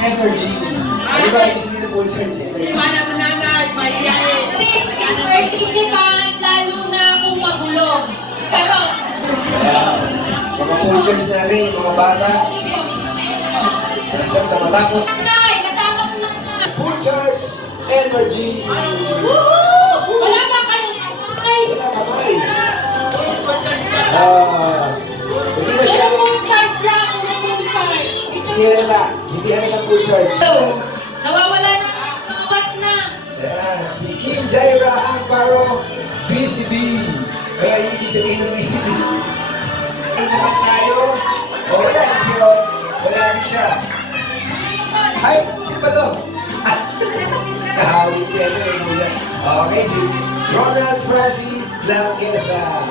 Energy. Di ba, kasi nila full charge eh. Di ba na mananay, mahihayin. Participant, lalo na kung magulog. Charot! Mga full charge natin, yung mga bata. Hanggang sa matapos. Nay, kasama ko na. Full charge, energy. Woohoo! Wala ba kayong kamay? Wala kamay. Hindi na siya. Full charge lang, full charge. Hindi na. Hindi na full charge. Nawawala na, nawawat na. Ayan, si Kim Jaira Amparo, PCB. Kaya ibig sabihin ng PCB. Ay naman tayo. O wala na si Ron. Wala rin siya. Ay, sino ba to? Kahawin niya na yung okay, si Ronald Francis Blanquesa.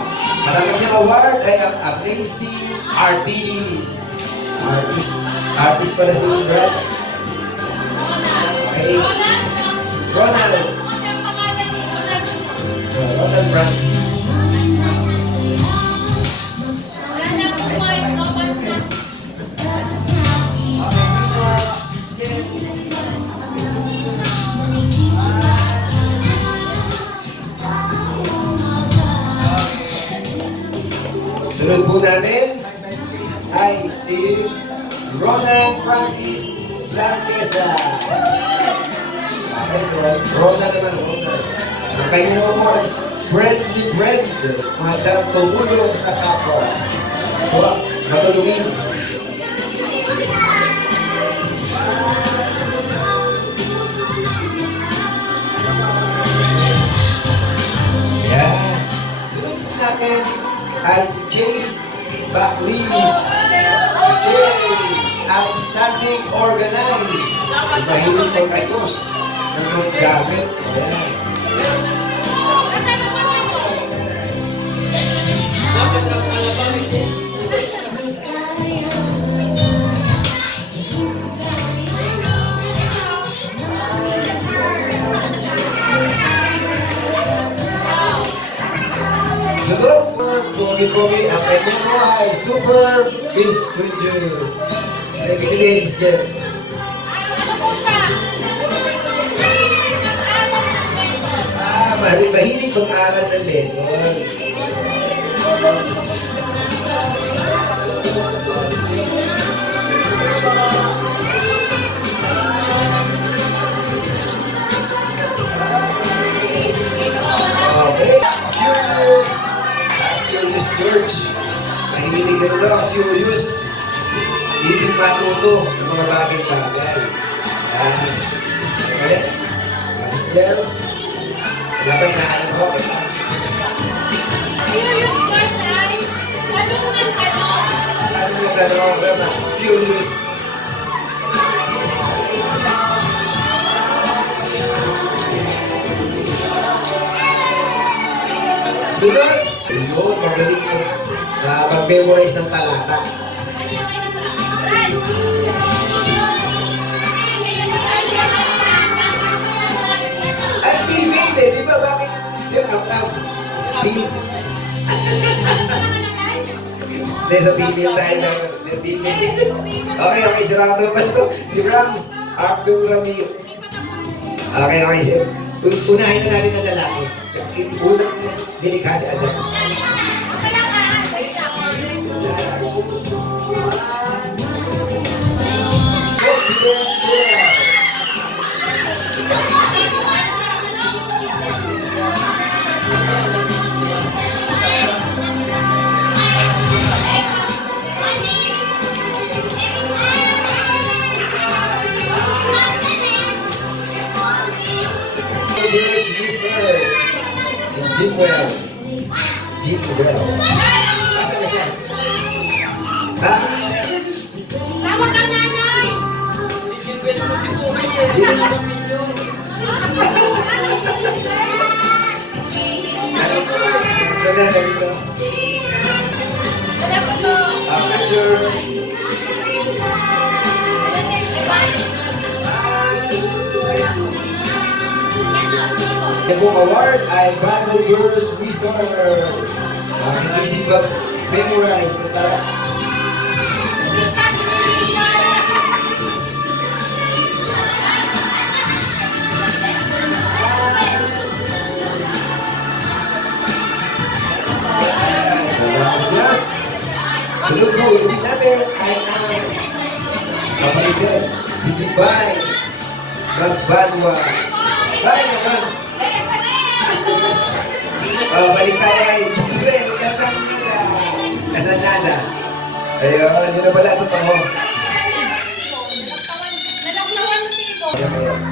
At ang kanyang award ay ang Amazing Artist. Artist pala si Brad. Okay. Ronald. Ronald Francis. Sunod po natin ay si Ronald Francis Blanquesa. Okay, so Ronald naman, Ronald. Ang kanya naman po is friendly friend. Madang tumulong sa kapwa. O, matulungin. Yan. Sunod po natin ay si Jace Backley. Jace, outstanding organized. Mahilig pag-ayos ng mga gamit. Ayan. Sunod, pogi-pogi, ang kanya mo ay Super Strangers. Ibig sabihin is Jens. Mahilig pag-aaral ng lesson. Okay, Curious George. Mahilig ka daw, curious. Hindi matuto ng mga bagay-bagay. Ulit. Masis Jel. Dapat na alam ko. Curious George ay, tanong ng tanong. Ano yung tanong? Curious. Sunod! Ayun, magaling na mag-memorize ng talata. At female eh, di ba? Bakit siya up-up? Female. Hindi, sa female tayo na. Okay, si Ram naman to. Si Rams, Abdul Ramil. Okay. Unahin na natin ang lalaki. Unang dilikha si Adam. Si Jimwell. Asa na siya? Ha? Tawag ka nanay! Picture. The book award ay Bible Verse Whisperer. Hindi sipag memorize na tara. Sunod po, ulit natin ay ang kapalitin, si Dubai Magbadwa. Bakit naman? Balik tayo kay Juben Casanada. Ayun, yun na pala ito mo. Nalaglawan sino?